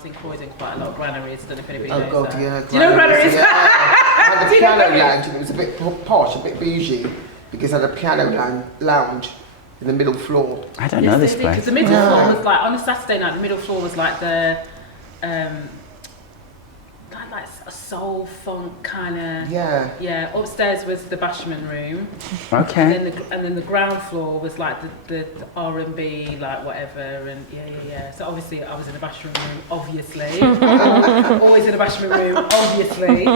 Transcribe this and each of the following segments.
was in Croydon quite a lot of granaries. I don't know if anybody knows Oh God, that. yeah. Do you know granaries? Yeah. I had a piano lounge and it was a bit posh, a bit bougie, because I had a piano lounge in the middle floor. I don't know this place. Because the middle floor was like, on a Saturday night, the middle floor was like the, like a soul funk kind of. Yeah. Yeah. Upstairs was the bashment room. Okay. And then the ground floor was like the R&B, like whatever, and yeah. So obviously I was in the bashment room, obviously. Always in the bashment room, obviously.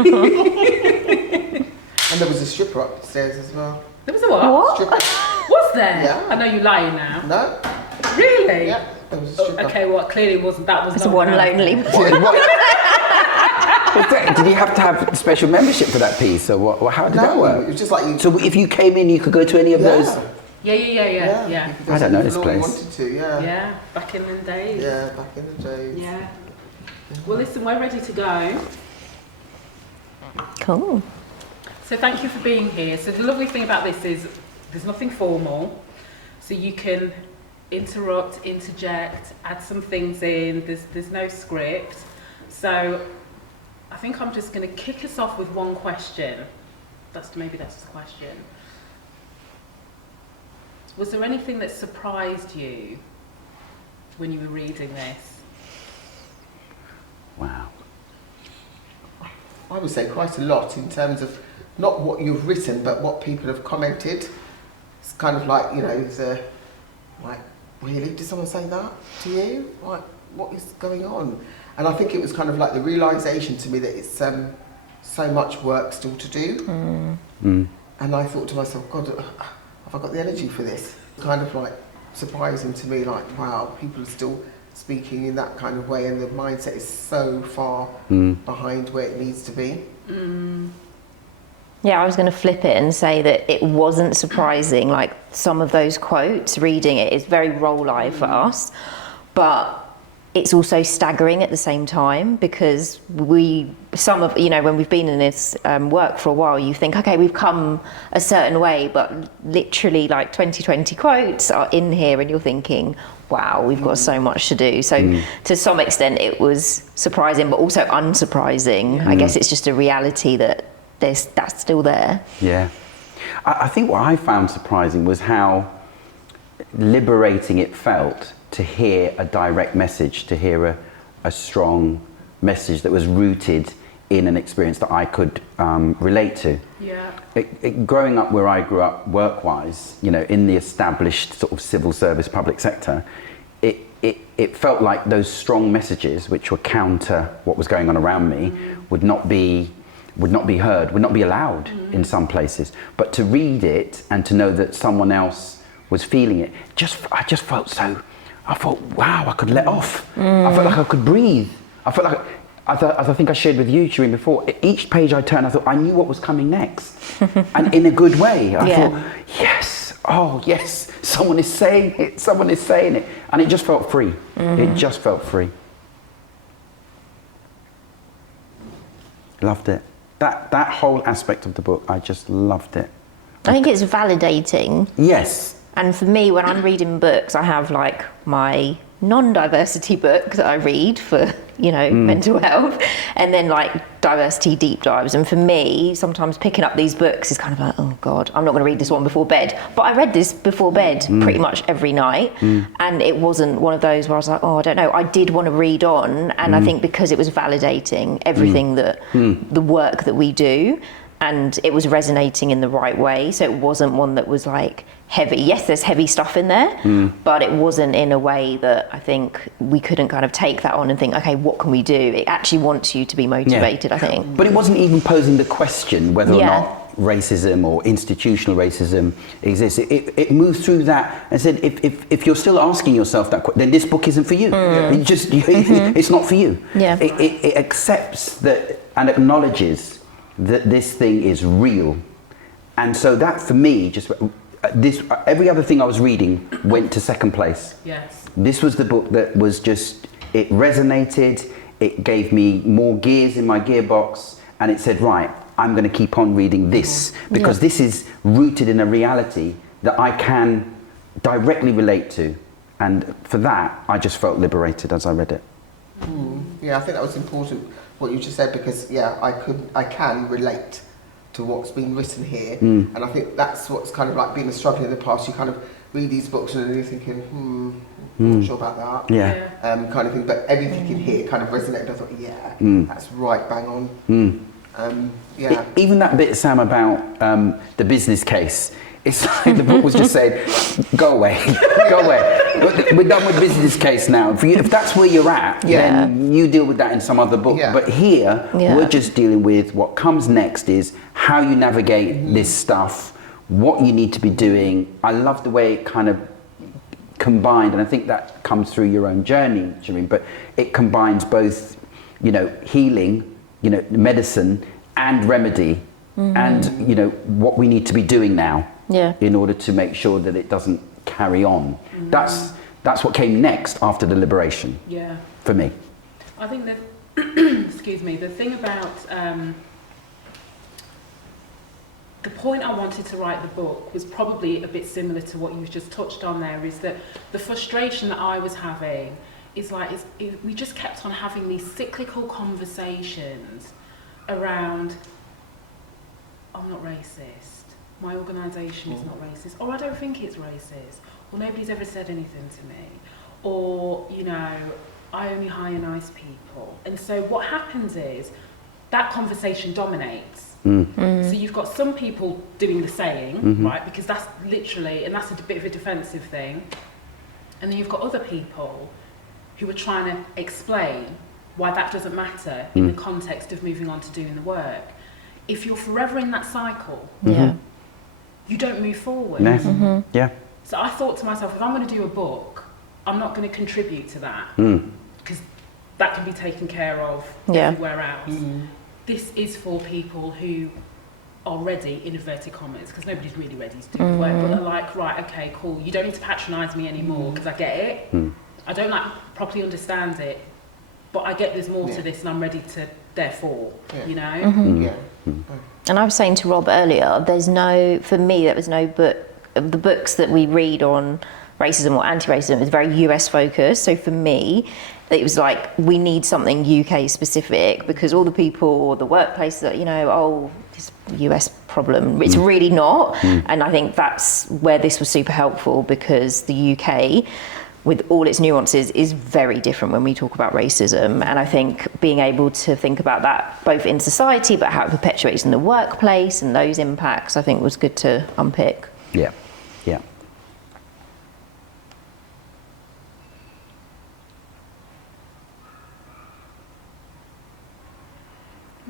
And there was a stripper upstairs as well. There was a what? Stripper. Was there? Yeah. I know you're lying now. No. Really? Yeah. There was a stripper. Okay, well clearly wasn't that was It's not one around. lonely. Did you have to have special membership for that piece, or what? How did that work? It was just like you. So if you came in, you could go to any of those. Yeah. You could go I don't to know the this floor you place. wanted to, yeah. Yeah, back in the days. Yeah, back in the days. Yeah. Well, listen, we're ready to go. Cool. So thank you for being here. So the lovely thing about this is there's nothing formal, so you can interrupt, interject, add some things in. There's no script. So I think I'm just going to kick us off with one question. Maybe that's the question. Was there anything that surprised you when you were reading this? Wow. I would say quite a lot in terms of not what you've written, but what people have commented. It's kind of like, you know, like, really? Did someone say that to you? Like, what is going on? And I think it was kind of like the realisation to me that it's so much work still to do. And I thought to myself, God, have I got the energy for this? Kind of like surprising to me, like, wow, people are still speaking in that kind of way, and the mindset is so far behind where it needs to be. Yeah, I was going to flip it and say that it wasn't surprising, like some of those quotes, reading it is very roll eye for us, but it's also staggering at the same time, because when we've been in this work for a while, you think, okay, we've come a certain way, but literally like 20 quotes are in here and you're thinking, wow, we've got so much to do. So to some extent it was surprising, but also unsurprising. I guess it's just a reality that that's still there. Yeah. I think what I found surprising was how liberating it felt to hear a direct message, to hear a strong message that was rooted in an experience that I could relate to. Yeah. Growing up where I grew up work-wise, you know, in the established sort of civil service public sector, it felt like those strong messages, which were counter what was going on around me, would not be heard, would not be allowed in some places. But to read it and to know that someone else was feeling it, I just felt so. I thought, wow, I could let off. I felt like I could breathe. I felt like, as I think I shared with you, Shereen, before, each page I turned, I thought I knew what was coming next. And in a good way. I thought, yes, oh yes, someone is saying it. And it just felt free. It just felt free. Loved it. That whole aspect of the book, I just loved it. I think it's validating. Yes. And for me, when I'm reading books, I have like my non-diversity book that I read for, mental health, and then like diversity deep dives. And for me, sometimes picking up these books is kind of like, oh God, I'm not going to read this one before bed. But I read this before bed pretty much every night. And it wasn't one of those where I was like, oh, I don't know. I did want to read on. And I think because it was validating everything that the work that we do, and it was resonating in the right way. So it wasn't one that was like heavy. Yes, there's heavy stuff in there, but it wasn't in a way that I think we couldn't kind of take that on and think, okay, what can we do? It actually wants you to be motivated, I think. But it wasn't even posing the question whether or not racism or institutional racism exists. It moved through that and said, if you're still asking yourself that question, then this book isn't for you. It's not for you. Yeah. It accepts that and acknowledges that this thing is real. And so that for me, every other thing I was reading went to second place. Yes. This was the book that was just, it resonated, it gave me more gears in my gearbox, and it said, right, I'm going to keep on reading this, because this is rooted in a reality that I can directly relate to. And for that, I just felt liberated as I read it. Yeah, I think that was important what you just said, because yeah, I can relate to what's been written here, and I think that's what's kind of like been a struggle in the past. You kind of read these books and then you're thinking, not sure about that, Yeah. kind of thing. But everything in here kind of resonated. I thought, yeah, that's right, bang on. Yeah. Even that bit, Sam, about the business case. It's like the book was just saying, go away, go away. We're done with business case now. If that's where you're at, then you deal with that in some other book. Yeah. But here, we're just dealing with what comes next is how you navigate this stuff, what you need to be doing. I love the way it kind of combined, and I think that comes through your own journey, Shereen, but it combines both, you know, healing, you know, medicine and remedy, and, you know, what we need to be doing now. In order to make sure that it doesn't carry on. That's what came next after the liberation. Yeah. For me. I think that, excuse me, the thing about, the point I wanted to write the book was probably a bit similar to what you've just touched on there, is that the frustration that I was having is like, we just kept on having these cyclical conversations around, I'm not racist. My organisation is not racist, or I don't think it's racist, or nobody's ever said anything to me, or, you know, I only hire nice people. And so what happens is that conversation dominates. So you've got some people doing the saying, right, because that's literally, and that's a bit of a defensive thing, and then you've got other people who are trying to explain why that doesn't matter in the context of moving on to doing the work. If you're forever in that cycle, you don't move forward. Yeah. So I thought to myself, if I'm going to do a book, I'm not going to contribute to that, because that can be taken care of everywhere else. This is for people who are ready, in inverted commas, because nobody's really ready to do the work, but they're like, right, okay, cool, you don't need to patronise me anymore, because I get it. I don't like properly understand it, but I get there's more to this, and I'm ready to, therefore, you know? And I was saying to Rob earlier, for me, there was no book, the books that we read on racism or anti-racism is very US focused. So for me, it was like, we need something UK specific, because all the people or the workplace that, you know, oh, this US problem, it's really not. And I think that's where this was super helpful, because the UK, with all its nuances, is very different when we talk about racism. And I think being able to think about that both in society, but how it perpetuates in the workplace and those impacts, I think was good to unpick. Yeah.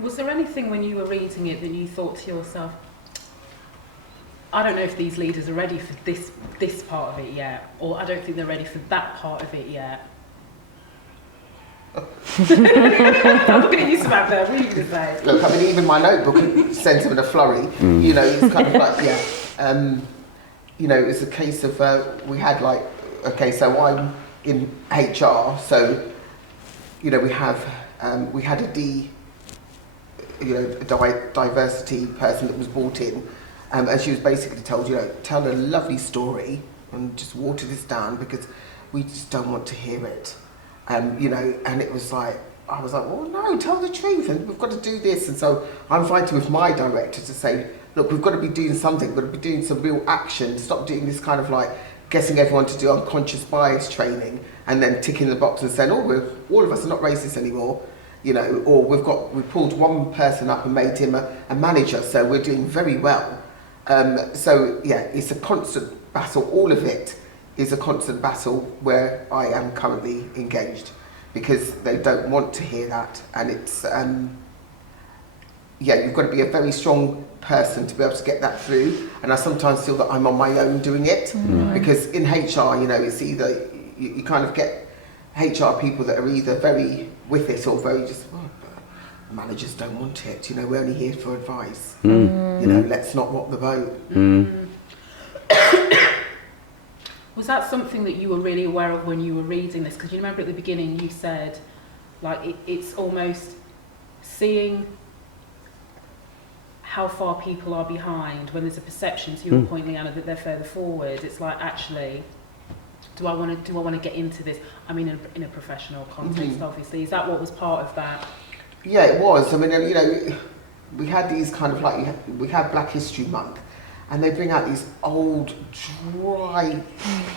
Was there anything when you were reading it that you thought to yourself, I don't know if these leaders are ready for this part of it yet, or I don't think they're ready for that part of it yet? I'm looking at you, Samantha. What are you going to say? Look, I mean, even my notebook sent him in a flurry. You know, it's kind of like, you know, it's a case of, we had like, okay, so I'm in HR, so, you know, we had a diversity person that was brought in, and she was basically told, you know, tell a lovely story and just water this down, because we just don't want to hear it. You know, and it was like, I was like, well, no, tell the truth, and we've got to do this. And so I'm fighting with my director to say, look, we've got to be doing something, we've got to be doing some real action, stop doing this kind of like getting everyone to do unconscious bias training and then ticking the box and saying, oh, all of us are not racist anymore, you know, or we've pulled one person up and made him a manager, so we're doing very well. So yeah, it's a constant battle. All of it is a constant battle where I am currently engaged, because they don't want to hear that. And it's, yeah, you've got to be a very strong person to be able to get that through. And I sometimes feel that I'm on my own doing it, because in HR, you know, it's either, you kind of get HR people that are either very with it or very just, well, managers don't want it, you know, we're only here for advice. You know, let's not rock the boat. Was that something that you were really aware of when you were reading this? Because you remember at the beginning you said, like, it's almost seeing how far people are behind when there's a perception, to your point, Leanna, that they're further forward. It's like, actually, do I want to get into this? I mean, in a professional context, obviously. Is that what was part of that? Yeah, it was. I mean, you know, we had these kind of like, we had Black History Month, and they bring out these old, dry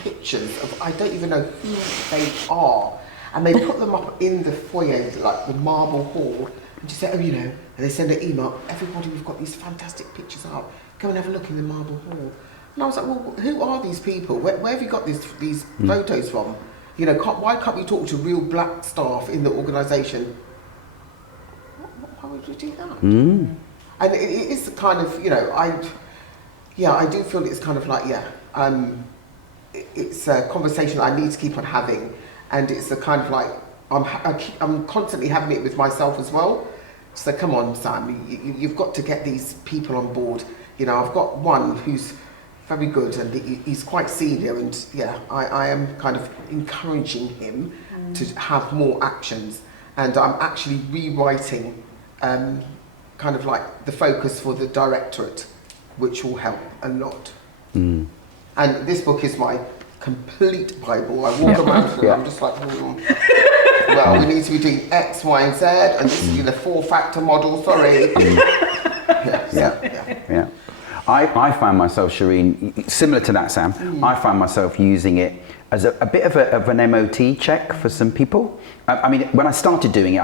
pictures of, I don't even know who they are, and they put them up in the foyer, like the marble hall, and just say, oh, you know, and they send an email, everybody, we've got these fantastic pictures up, come and have a look in the marble hall. And I was like, well, who are these people? Where have you got these photos from? You know, why can't we talk to real black staff in the organisation? Why would we do that? And it is kind of, you know, I do feel it's kind of like, it's a conversation I need to keep on having, and it's a kind of like, I'm constantly having it with myself as well. So come on, Sam, you've got to get these people on board. You know, I've got one who's very good, and he's quite senior, and I am kind of encouraging him to have more actions, and I'm actually rewriting kind of like the focus for the directorate, which will help a lot. And this book is my complete Bible. I walk around with it, I'm just like, well, we need to be doing X, Y, and Z, and this is the 4-factor model, sorry. I found myself, Shereen, similar to that, Sam, I found myself using it as a bit of an MOT check for some people. I mean, when I started doing it,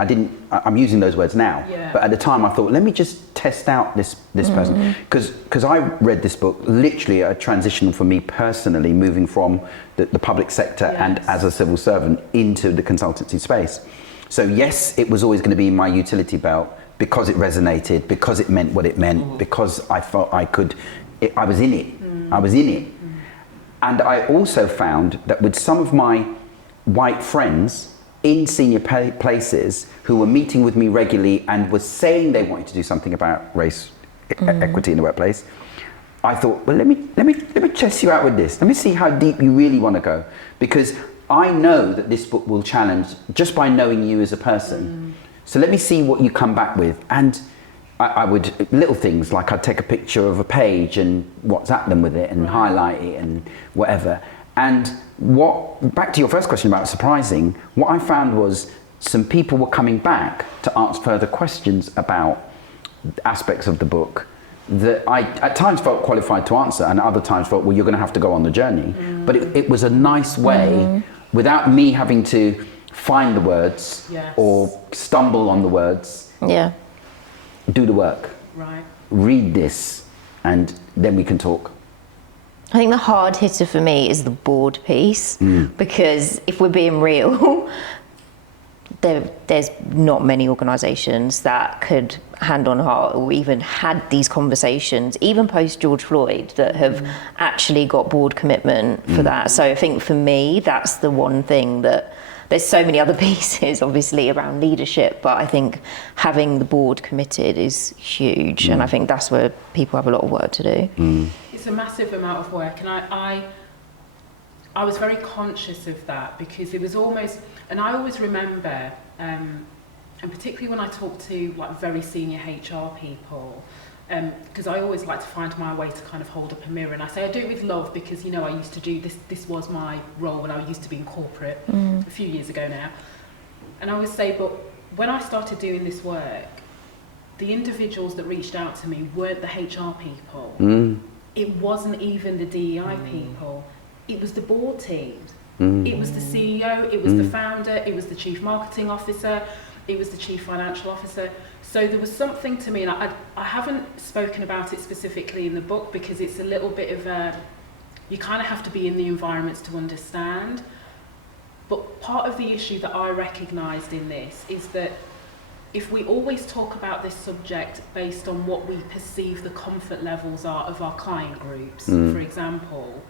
I'm using those words now, but at the time I thought, let me just test out this person. Because I read this book, literally a transition for me personally, moving from the public sector and as a civil servant into the consultancy space. So yes, it was always going to be in my utility belt, because it resonated, because it meant what it meant, because I felt I was in it. And I also found that with some of my white friends in senior places who were meeting with me regularly and were saying they wanted to do something about race equity in the workplace, I thought, well, let me test you out with this. Let me see how deep you really want to go, because I know that this book will challenge just by knowing you as a person. So let me see what you come back with. And I would, little things like I'd take a picture of a page and WhatsApp them with it and highlight it and whatever. And back to your first question about surprising, what I found was some people were coming back to ask further questions about aspects of the book that I at times felt qualified to answer, and other times felt, well, you're going to have to go on the journey. But it was a nice way, without me having to find the words or stumble on the words. Do the work. Read this, and then we can talk. I think the hard hitter for me is the board piece, because if we're being real, there's not many organisations that could, hand on heart, or even had these conversations, even post George Floyd, that have actually got board commitment for that. So I think for me, that's the one thing that, there's so many other pieces obviously around leadership, but I think having the board committed is huge, and I think that's where people have a lot of work to do. It's a massive amount of work, and I was very conscious of that, because it was almost, and I always remember, and particularly when I talk to like very senior HR people, because I always like to find my way to kind of hold up a mirror, and I say I do it with love, because you know I used to do this was my role when I used to be in corporate a few years ago now, and I always say, but when I started doing this work, the individuals that reached out to me weren't the HR people, it wasn't even the DEI people, it was the board teams, it was the CEO, it was the founder, it was the chief marketing officer, it was the chief financial officer. So there was something to me, and I haven't spoken about it specifically in the book, because it's a little bit of a, you kind of have to be in the environments to understand. But part of the issue that I recognised in this is that if we always talk about this subject based on what we perceive the comfort levels are of our client groups, for example,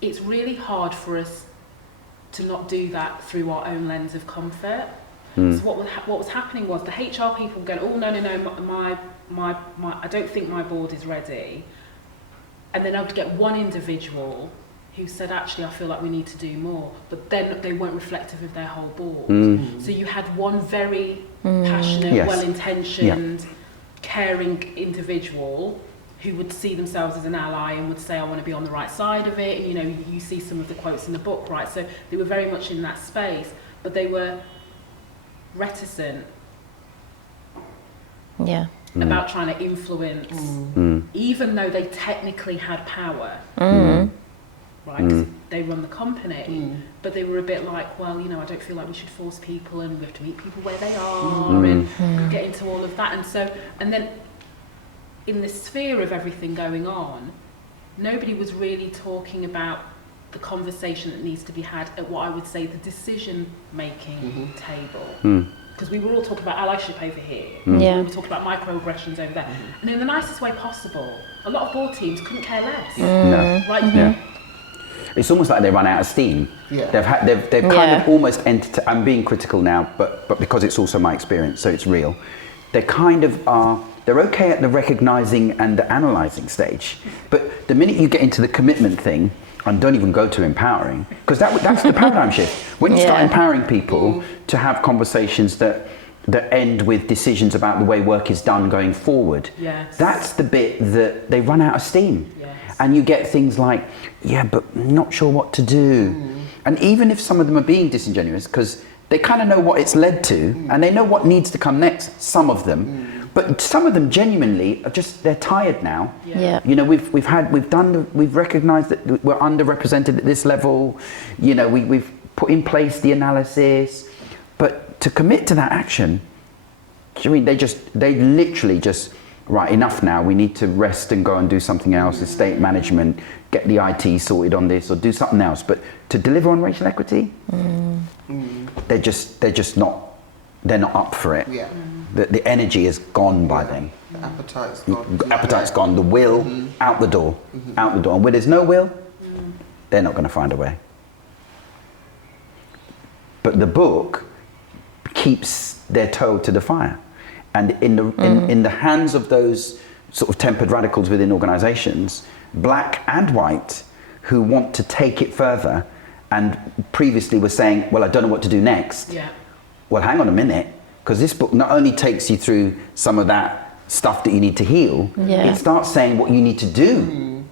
it's really hard for us to not do that through our own lens of comfort. So what was happening was the HR people going, oh no, I don't think my board is ready, and then I would get one individual who said, actually, I feel like we need to do more, but then they weren't reflective of their whole board. So you had one very passionate, well-intentioned, caring individual who would see themselves as an ally and would say, I want to be on the right side of it. And, you know, you see some of the quotes in the book, right? So they were very much in that space, but they were reticent about trying to influence, even though they technically had power, right? 'Cause they run the company, but they were a bit like, well, you know, I don't feel like we should force people, and we have to meet people where they are, and get into all of that. And then in the sphere of everything going on, nobody was really talking about the conversation that needs to be had at what I would say the decision-making table. Because we were all talking about allyship over here. Yeah. We were talking about microaggressions over there. And in the nicest way possible, a lot of board teams couldn't care less. No. Right? Yeah. It's almost like they run out of steam. Yeah. They've kind of almost entered. I'm being critical now, but because it's also my experience, so it's real. They kind of are. They're okay at the recognizing and the analyzing stage, but the minute you get into the commitment thing, and don't even go to empowering, because that's the paradigm shift. When you start empowering people to have conversations that end with decisions about the way work is done going forward, that's the bit that they run out of steam. And you get things like, yeah, but not sure what to do. And even if some of them are being disingenuous, because they kind of know what it's led to, and they know what needs to come next, some of them, but some of them genuinely are just, they're tired now. You know, we've recognized that we're underrepresented at this level. You know, we've put in place the analysis, but to commit to that action, I mean, they literally just, right, enough now, we need to rest and go and do something else, estate management, get the IT sorted on this, or do something else. But to deliver on racial equity, they're just not, they're not up for it. The energy is gone by then. The appetite's gone. Appetite's gone, the will, out the door, out the door. And where there's no will, they're not gonna find a way. But the book keeps their toe to the fire. And in the hands of those sort of tempered radicals within organizations, black and white, who want to take it further and previously were saying, well, I don't know what to do next. Well, hang on a minute, because this book not only takes you through some of that stuff that you need to heal, it starts saying what you need to do.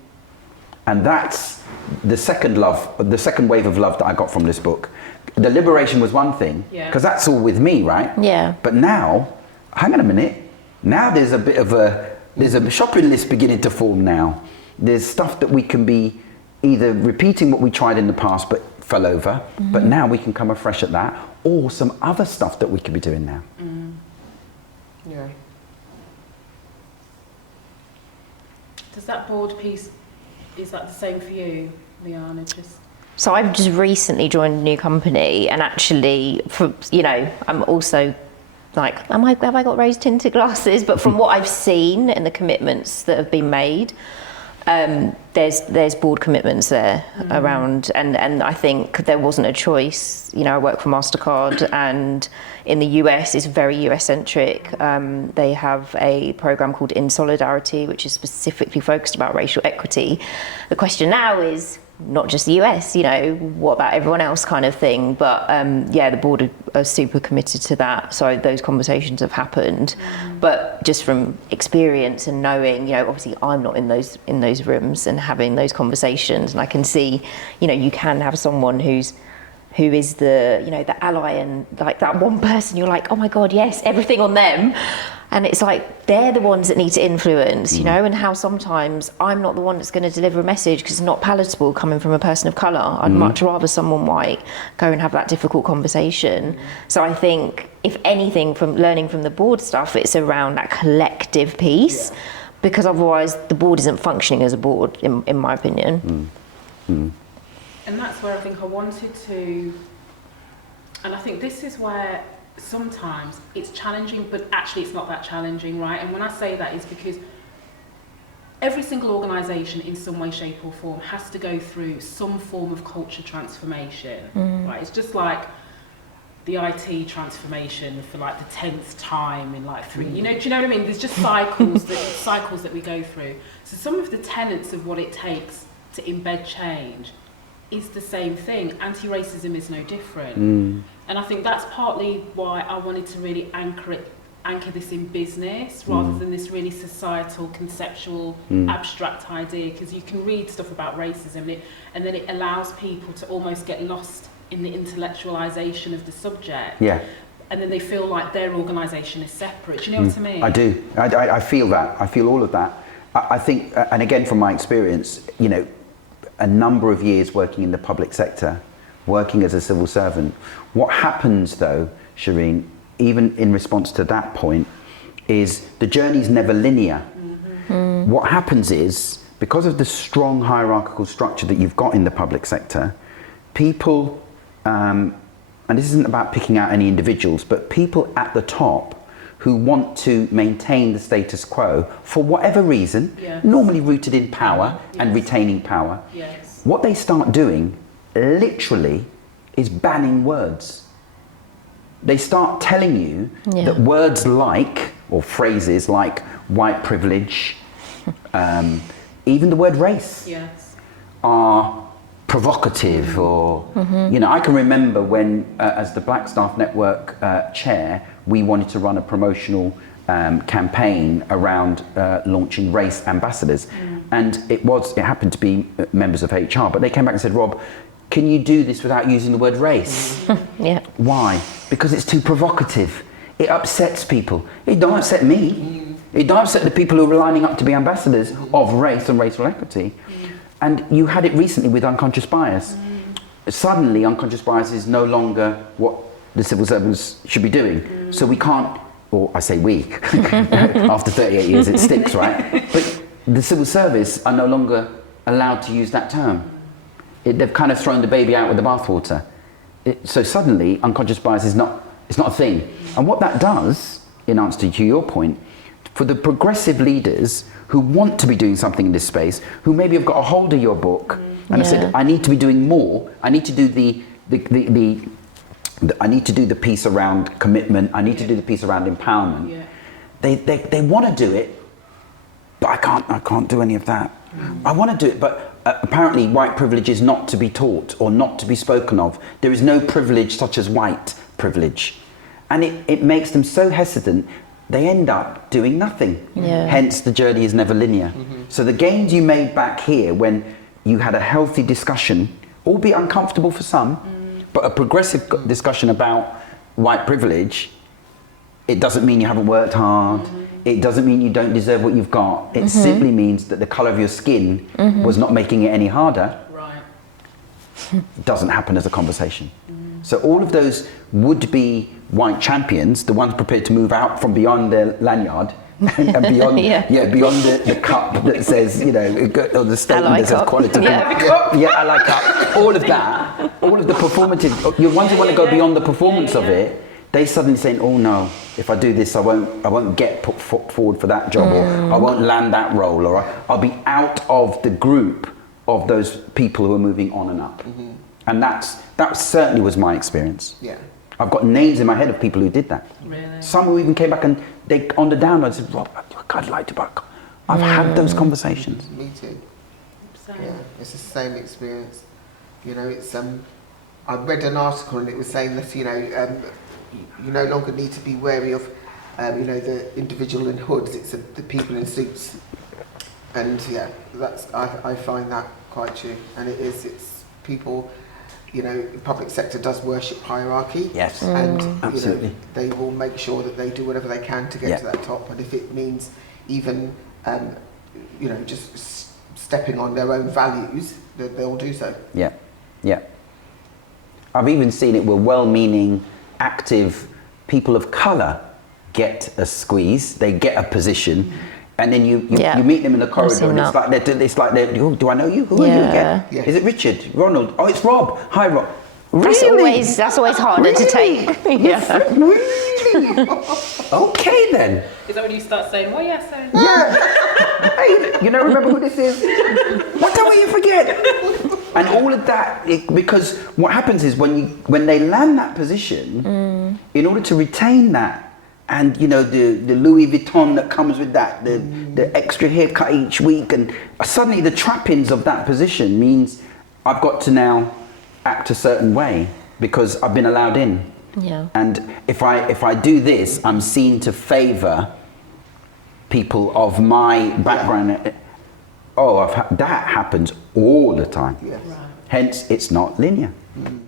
And that's the second wave of love that I got from this book. The liberation was one thing, because that's all with me, right? But now, hang on a minute, now there's a shopping list beginning to form now. There's stuff that we can be either repeating what we tried in the past but fell over, but now we can come afresh at that, or some other stuff that we could be doing now. Does that board piece, is that the same for you, Leana? So I've just recently joined a new company, and actually, I'm also like, have I got rose tinted glasses? But from what I've seen and the commitments that have been made, there's board commitments there around, and I think there wasn't a choice. You know, I work for MasterCard, and in the US, it's very US centric. They have a program called In Solidarity, which is specifically focused about racial equity. The question now is not just the US, you know, what about everyone else kind of thing. But the board are super committed to that. So those conversations have happened. But just from experience and knowing, you know, obviously I'm not in those rooms and having those conversations, and I can see, you know, you can have someone who is the, you know, the ally, and like that one person you're like, oh my God, yes, everything on them. And it's like, they're the ones that need to influence, you know, and how sometimes I'm not the one that's going to deliver a message because it's not palatable coming from a person of colour. I'd much rather someone white go and have that difficult conversation. So I think, if anything, from learning from the board stuff, it's around that collective piece, because otherwise the board isn't functioning as a board, in my opinion. And that's where I think I wanted to, and I think this is where sometimes it's challenging, but actually it's not that challenging, right? And when I say that, is because every single organisation in some way, shape or form has to go through some form of culture transformation, right? It's just like the IT transformation for like the 10th time in like 3, you know, do you know what I mean? There's just cycles that we go through. So some of the tenets of what it takes to embed change is the same thing. Anti-racism is no different. And I think that's partly why I wanted to really anchor it anchor this in business rather than this really societal, conceptual, abstract idea, because you can read stuff about racism and then it allows people to almost get lost in the intellectualization of the subject. Yeah. And then they feel like their organisation is separate. Do you know what I mean? I do. I feel that. I feel all of that. I think, and again from my experience, you know, a number of years working in the public sector, working as a civil servant, what happens though, Shereen, even in response to that point, is the journey's never linear. What happens is, because of the strong hierarchical structure that you've got in the public sector, people, and this isn't about picking out any individuals, but people at the top who want to maintain the status quo for whatever reason, normally rooted in power and retaining power, what they start doing literally is banning words. They start telling you that words like, or phrases like white privilege, even the word race, are provocative, or, you know, I can remember when, as the Black Staff Network chair, we wanted to run a promotional campaign around launching race ambassadors. And it happened to be members of HR, but they came back and said, Rob, can you do this without using the word race? Why? Because it's too provocative. It upsets people. It don't upset me. It don't upset the people who are lining up to be ambassadors of race and racial equity. And you had it recently with unconscious bias. Suddenly, unconscious bias is no longer what the civil servants should be doing. So we can't, or I say we, after 38 years it sticks, right? But the civil service are no longer allowed to use that term. They've kind of thrown the baby out with the bathwater. So suddenly, unconscious bias is not a thing. And what that does, in answer to your point, for the progressive leaders who want to be doing something in this space, who maybe have got a hold of your book and have said, I need to be doing more. I need to do I need to do the piece around commitment. I need to do the piece around empowerment. They want to do it, but I can't do any of that. I want to do it, but apparently white privilege is not to be taught or not to be spoken of. There is no privilege such as white privilege. And it makes them so hesitant, they end up doing nothing. Hence, the journey is never linear. So the gains you made back here when you had a healthy discussion, albeit uncomfortable for some, but a progressive discussion about white privilege, it doesn't mean you haven't worked hard. It doesn't mean you don't deserve what you've got. It simply means that the colour of your skin was not making it any harder. It doesn't happen as a conversation. So all of those would-be white champions, the ones prepared to move out from beyond their lanyard and beyond, beyond the cup that says, you know, or the statement that says quality. I like cup. All of that, all of the performative. You ones who want to go beyond the performance of it. They suddenly saying, oh no, if I do this, I won't get put forward for that job, or I won't land that role, or I'll be out of the group of those people who are moving on and up. And that certainly was my experience. I've got names in my head of people who did that. Some who even came back and they on the download said, Rob, I'd like to back. I've had those conversations. Me too. It's the same experience. You know, it's I read an article and it was saying that, you know, you no longer need to be wary of, you know, the individual in hoods. It's the people in suits, and I find that quite true. And it's people, you know, the public sector does worship hierarchy. And absolutely, you know, they will make sure that they do whatever they can to get to that top. And if it means even, you know, just stepping on their own values, they'll do so. I've even seen it where well-meaning, active people of colour get a squeeze, they get a position, and then you meet them in the corridor and it's like they're, oh, do I know you? Who are you again? Is it Richard? Ronald? Oh, it's Rob. Hi, Rob. Really? That's always harder to take. Really? Okay then. Is that when you start saying, well, yes, sir? Hey, you know, remember who this is? What don't you forget? And all of that, because what happens is when they land that position, in order to retain that, and you know the Louis Vuitton that comes with that, the extra haircut each week, and suddenly the trappings of that position means I've got to now act a certain way because I've been allowed in. Yeah. And if I do this, I'm seen to favour people of my background. Oh, that happens all the time. Yes. Right. Hence, it's not linear. Mm.